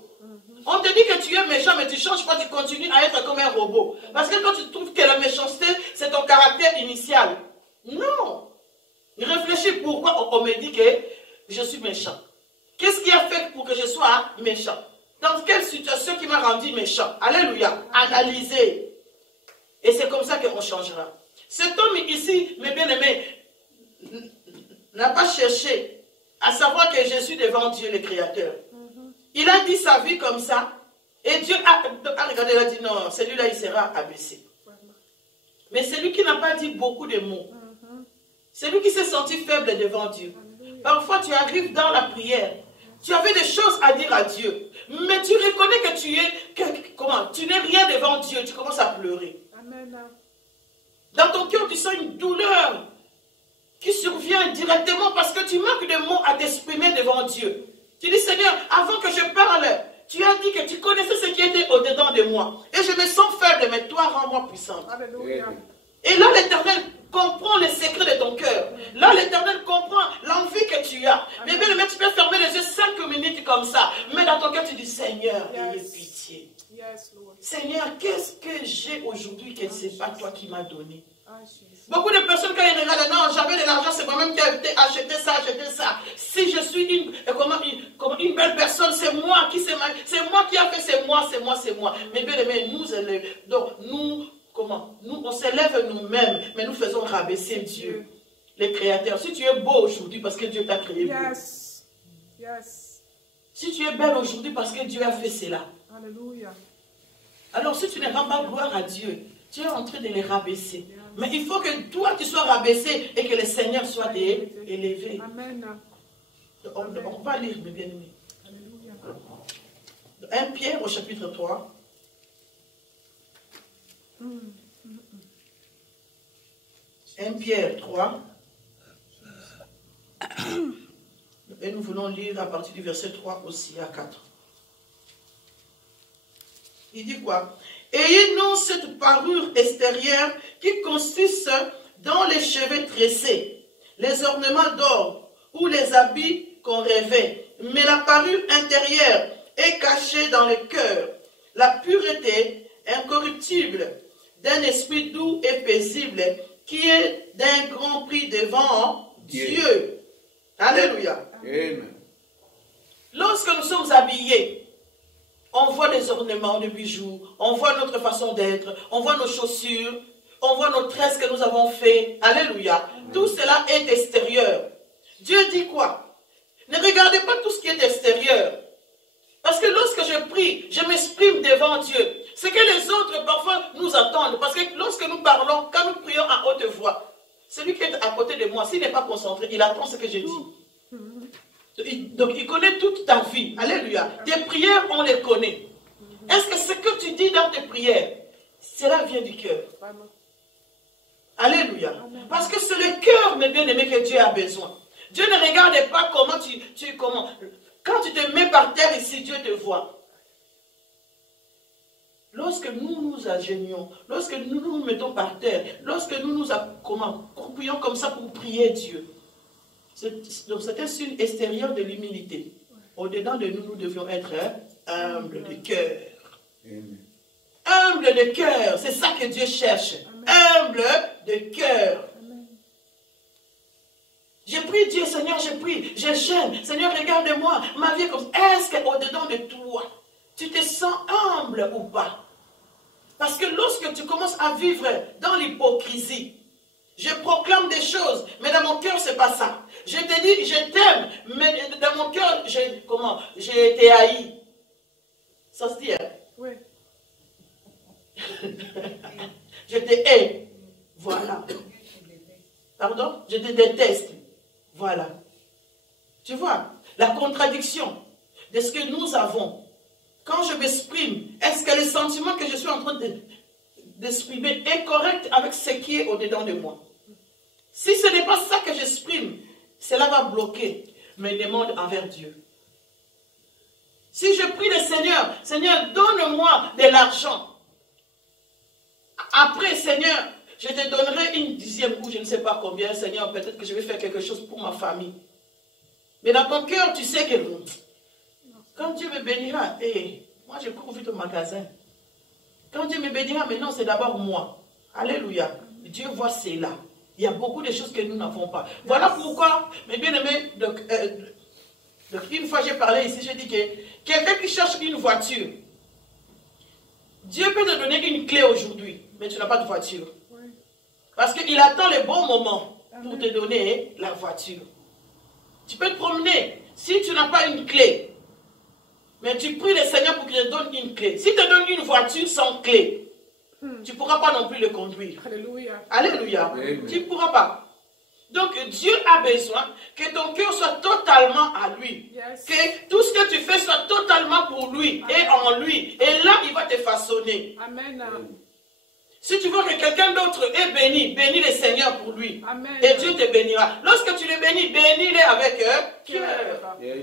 On te dit que tu es méchant, mais tu ne changes pas, tu continues à être comme un robot. Parce que toi, tu trouves que la méchanceté, c'est ton caractère initial. Non. Réfléchis pourquoi on me dit que je suis méchant. Qu'est-ce qui a fait pour que je sois méchant? Dans quelle situation qui m'a rendu méchant? Alléluia. Analysez. Et c'est comme ça qu'on changera. Cet homme ici, mes bien-aimés, n'a pas cherché à savoir que je suis devant Dieu le Créateur. Il a dit sa vie comme ça. Et Dieu a regardé, il a dit non, celui-là il sera abaissé. Mais celui qui n'a pas dit beaucoup de mots, celui qui s'est senti faible devant Dieu. Parfois tu arrives dans la prière, tu avais des choses à dire à Dieu, mais tu reconnais que tu n'es rien devant Dieu, tu commences à pleurer. Dans ton cœur, tu sens une douleur qui survient directement parce que tu manques de mots à t'exprimer devant Dieu. Tu dis, Seigneur, avant que je parle, tu as dit que tu connaissais ce qui était au-dedans de moi. Et je me sens faible, mais toi, rends-moi puissante. Alléluia. Et là, l'Éternel comprend les secrets de ton cœur. Là, l'Éternel comprend l'envie que tu as. Mais bien, tu peux fermer les yeux 5 minutes comme ça. Mais dans ton cœur, tu dis, Seigneur, ayez pitié. Seigneur, qu'est-ce que j'ai aujourd'hui que ce n'est pas toi qui m'as donné? Beaucoup de personnes, quand ils regardent, non, j'avais de l'argent, c'est moi-même qui ai acheté ça. Si je suis une belle personne, c'est moi qui ai fait, c'est moi. Mais bien aimé, nous, on s'élève nous-mêmes, mais nous faisons rabaisser Dieu, le Créateur. Si tu es beau aujourd'hui, parce que Dieu t'a créé beau. Si tu es belle aujourd'hui, parce que Dieu a fait cela. Alléluia. Alors si tu ne rends pas gloire à Dieu, tu es en train de les rabaisser. Mais il faut que toi, tu sois rabaissé et que le Seigneur soit élevé. Amen. On va lire, mes bien-aimés. 1 Pierre au chapitre 3. Pierre 3. Et nous voulons lire à partir du verset 3 aussi à 4. Il dit quoi? Ayez non cette parure extérieure qui consiste dans les cheveux tressés, les ornements d'or ou les habits qu'on rêvait, mais la parure intérieure est cachée dans le cœur, la pureté incorruptible d'un esprit doux et paisible qui est d'un grand prix devant Dieu. Alléluia. Amen. Lorsque nous sommes habillés, on voit les ornements de bijoux, on voit notre façon d'être, on voit nos chaussures, on voit nos tresses que nous avons fait. Alléluia. Tout cela est extérieur. Dieu dit quoi? Ne regardez pas tout ce qui est extérieur. Parce que lorsque je prie, je m'exprime devant Dieu. Ce que les autres parfois nous attendent. Parce que lorsque nous parlons, quand nous prions à haute voix, celui qui est à côté de moi, s'il n'est pas concentré, il attend ce que je dis. Donc il connaît toute ta vie. Alléluia. Tes prières, on les connaît. Est-ce que ce que tu dis dans tes prières, cela vient du cœur? Alléluia. Parce que c'est le cœur, mes bien-aimés, que Dieu a besoin. Dieu ne regarde pas comment comment. Quand tu te mets par terre ici, Dieu te voit. Lorsque nous nous agenouillons, lorsque nous nous mettons par terre, lorsque nous nous croupillons comme ça pour prier Dieu, donc c'est un signe extérieur de l'humilité. Au-dedans de nous, nous devions être humbles de cœur. Humble de cœur, c'est ça que Dieu cherche. Humble de cœur. J'ai pris Dieu, Seigneur, j'ai pris, je gêne. Seigneur, regarde-moi, ma vie est comme ça. Est-ce qu'au-dedans de toi, tu te sens humble ou pas? Parce que lorsque tu commences à vivre dans l'hypocrisie, je proclame des choses, mais dans mon cœur, ce n'est pas ça. Je te dis, je t'aime, mais dans mon cœur, j'ai été haï. Ça se dit, hein? Oui. Je te hais. Voilà. Pardon? Je te déteste. Voilà. Tu vois, la contradiction de ce que nous avons. Quand je m'exprime, est-ce que le sentiment que je suis en train d'exprimer est correct avec ce qui est au-dedans de moi? Si ce n'est pas ça que j'exprime, cela va bloquer mes demandes envers Dieu. Si je prie le Seigneur, Seigneur, donne-moi de l'argent. Après, Seigneur, je te donnerai une dixième ou je ne sais pas combien, Seigneur, peut-être que je vais faire quelque chose pour ma famille. Mais dans ton cœur, tu sais que quand Dieu me bénira, moi je cours vite au magasin. Quand Dieu me bénira, mais non, c'est d'abord moi. Alléluia. Dieu voit cela. Il y a beaucoup de choses que nous n'avons pas. Voilà pourquoi, mes bien-aimés, donc une fois j'ai parlé ici, j'ai dit que quelqu'un qui cherche une voiture, Dieu peut te donner une clé aujourd'hui, mais tu n'as pas de voiture. Oui. Parce qu'il attend le bon moment pour te donner la voiture. Tu peux te promener. Si tu n'as pas une clé, mais tu pries le Seigneur pour qu'il te donne une clé. S'il te donne une voiture sans clé, tu ne pourras pas non plus le conduire. Alléluia. Alléluia. Tu ne pourras pas. Donc Dieu a besoin que ton cœur soit totalement à lui. Yes. Que tout ce que tu fais soit totalement pour lui. Amen. Et en lui. Et là, il va te façonner. Amen. Si tu veux que quelqu'un d'autre est béni, bénis le Seigneur pour lui. Amen. Et Dieu te bénira. Lorsque tu le bénis, bénis-le avec cœur.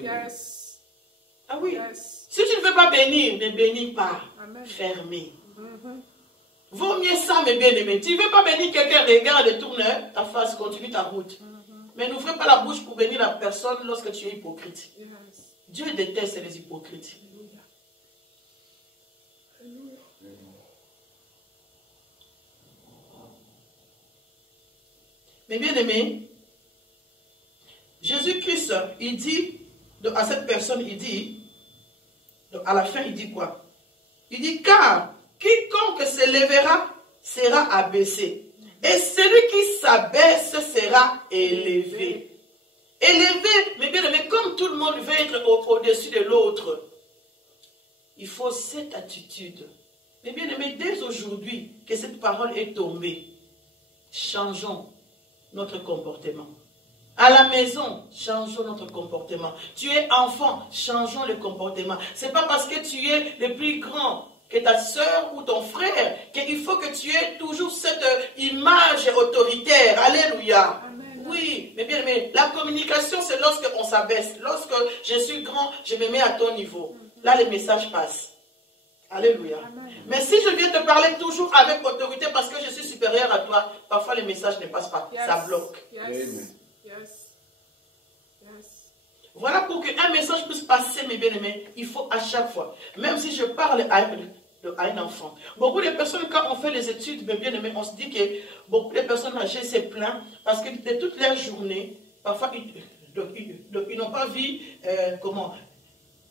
Yes. Ah oui. Yes. Si tu ne veux pas bénir, ne bénis pas. Amen. Fermé. Vaut mieux ça, mes bien-aimés. Tu ne veux pas bénir quelqu'un, regarde, tourne ta face, continue ta route. Mais n'ouvre pas la bouche pour bénir la personne lorsque tu es hypocrite. Yes. Dieu déteste les hypocrites. Alléluia. Mes bien-aimés, Jésus-Christ, il dit à cette personne, il dit, à la fin, il dit quoi? Il dit, car quiconque se lèvera sera abaissé, et celui qui s'abaisse sera élevé. Élevé, mais bien aimé, comme tout le monde veut être au-dessus de l'autre, il faut cette attitude. Mais bien aimé, dès aujourd'hui que cette parole est tombée, changeons notre comportement. À la maison, changeons notre comportement. Tu es enfant, changeons le comportement. Ce n'est pas parce que tu es le plus grand que ta soeur ou ton frère, qu'il faut que tu aies toujours cette image autoritaire. Alléluia. Amen. Oui, mais bien aimé, la communication, c'est lorsqu'on s'abaisse. Lorsque je suis grand, je me mets à ton niveau. Là, les messages passent. Alléluia. Amen. Mais si je viens te parler toujours avec autorité parce que je suis supérieur à toi, parfois les messages ne passent pas. Yes. Ça bloque. Yes. Yes. Yes. Voilà pour qu'un message puisse passer, mes bien-aimés, il faut à chaque fois, même si je parle à un enfant. Beaucoup de personnes, quand on fait les études, mes bien-aimés, on se dit que beaucoup de personnes âgées se plaignent parce que de toute leur journée, parfois, ils n'ont pas vu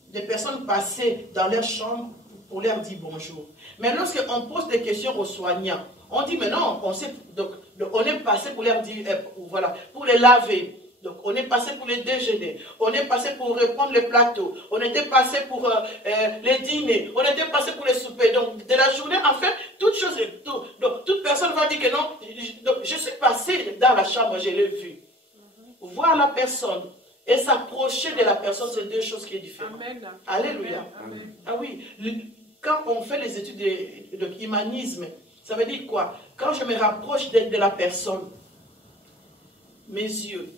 des personnes passer dans leur chambre pour leur dire bonjour. Mais lorsqu'on pose des questions aux soignants, on dit, mais non, on est passé pour leur dire, voilà, pour les laver. Donc, on est passé pour les déjeuner, on est passé pour reprendre le plateau, on était passé pour les dîners, on était passé pour les soupers. Donc, de la journée, en fait, toute chose, donc, toute personne va dire que non, je suis passé dans la chambre, je l'ai vu. Voir la personne et s'approcher de la personne, c'est deux choses qui sont différentes. Amen. Alléluia. Amen. Ah oui, quand on fait les études de humanisme, ça veut dire quoi? Quand je me rapproche de la personne, mes yeux,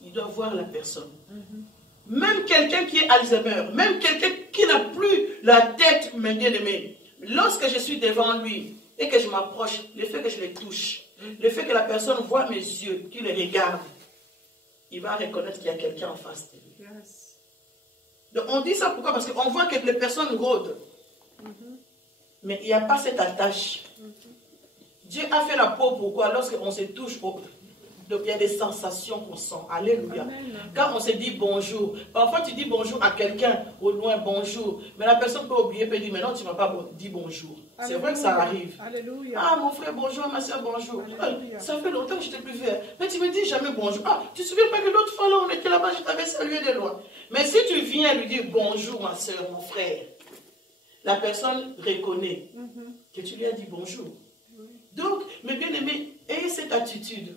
il doit voir la personne. Même quelqu'un qui est Alzheimer, même quelqu'un qui n'a plus la tête, mes bien-aimés, lorsque je suis devant lui et que je m'approche, le fait que je le touche, le fait que la personne voit mes yeux, qu'il les regarde, il va reconnaître qu'il y a quelqu'un en face de lui. Yes. Donc on dit ça pourquoi? Parce qu'on voit que les personnes rôdent. Mais il n'y a pas cette attache. Dieu a fait la peau pourquoi? Lorsqu'on se touche, donc il y a des sensations qu'on sent. Alléluia. Amen. Quand on se dit bonjour, parfois tu dis bonjour à quelqu'un au loin, bonjour, mais la personne peut oublier, peut dire, mais non, tu ne m'as pas dit bonjour. C'est vrai que ça arrive. Alléluia. Ah, mon frère, bonjour, ma soeur, bonjour. Ça fait longtemps que je t'ai plus vu. Mais tu me dis jamais bonjour. Ah, tu ne te souviens pas que l'autre fois là, on était là-bas, je t'avais salué de loin. Mais si tu viens lui dire bonjour, ma soeur, mon frère, la personne reconnaît que tu lui as dit bonjour. Donc, mes bien-aimés, ayez cette attitude.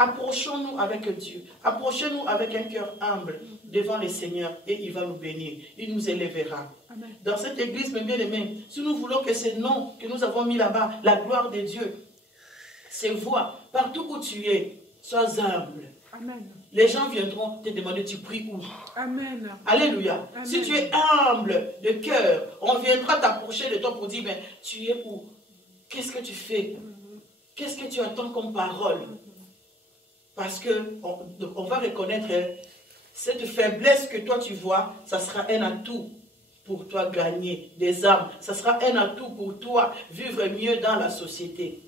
Approchons-nous avec Dieu. Approchons-nous avec un cœur humble devant le Seigneur et il va nous bénir. Il nous élèvera. Amen. Dans cette église, mes bien-aimés, si nous voulons que ce nom que nous avons mis là-bas, la gloire de Dieu, se voit partout où tu es, sois humble. Amen. Les gens viendront te demander, tu pries où? Amen. Alléluia. Amen. Si tu es humble de cœur, on viendra t'approcher de toi pour dire, mais tu es où? Qu'est-ce que tu fais? Qu'est-ce que tu attends comme parole? Parce qu'on va reconnaître cette faiblesse que toi tu vois, ça sera un atout pour toi gagner des âmes. Ça sera un atout pour toi vivre mieux dans la société.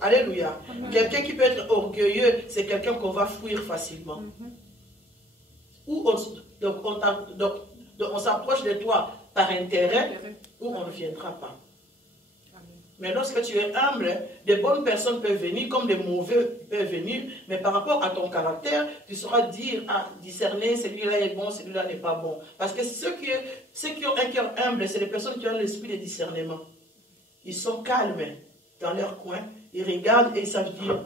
Alléluia. Quelqu'un qui peut être orgueilleux, c'est quelqu'un qu'on va fuir facilement. Donc on s'approche de toi par intérêt ou on ne viendra pas. Mais lorsque tu es humble, des bonnes personnes peuvent venir comme des mauvais peuvent venir, mais par rapport à ton caractère, tu sauras dire, discerner, celui-là est bon, celui-là n'est pas bon. Parce que ceux qui ont un cœur humble, c'est les personnes qui ont l'esprit de discernement. Ils sont calmes dans leur coin, ils regardent et ils savent dire,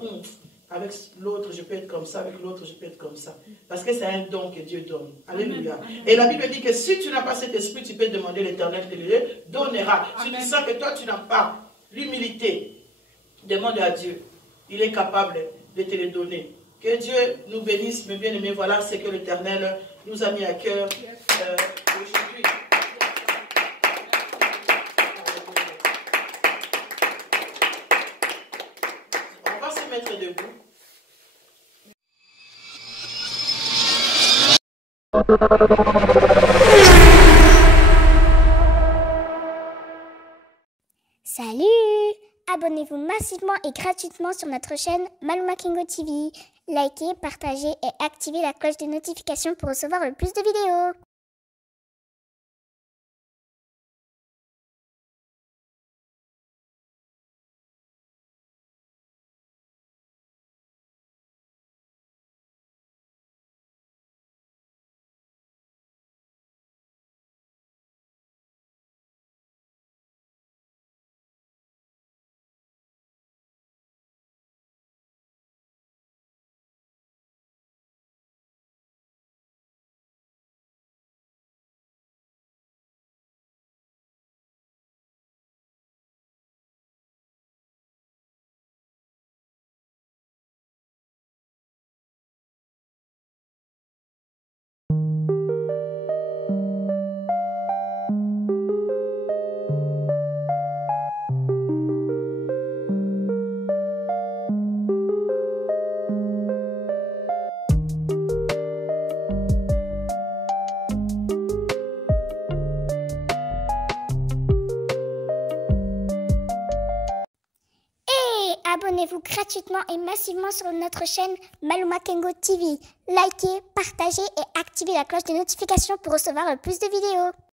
avec l'autre je peux être comme ça, avec l'autre je peux être comme ça. Parce que c'est un don que Dieu donne. Alléluia. Amen. Et la Bible dit que si tu n'as pas cet esprit, tu peux demander l'Éternel te le donnera. Si tu sens que toi tu n'as pas l'humilité, demande à Dieu. Il est capable de te le donner. Que Dieu nous bénisse, mes bien-aimés. Voilà ce que l'Éternel nous a mis à cœur aujourd'hui. On va se mettre debout. Salut! Abonnez-vous massivement et gratuitement sur notre chaîne Maluma Kingo TV. Likez, partagez et activez la cloche de notification pour recevoir le plus de vidéos. Abonnez-vous gratuitement et massivement sur notre chaîne Maluma Kingo TV. Likez, partagez et activez la cloche de notification pour recevoir le plus de vidéos.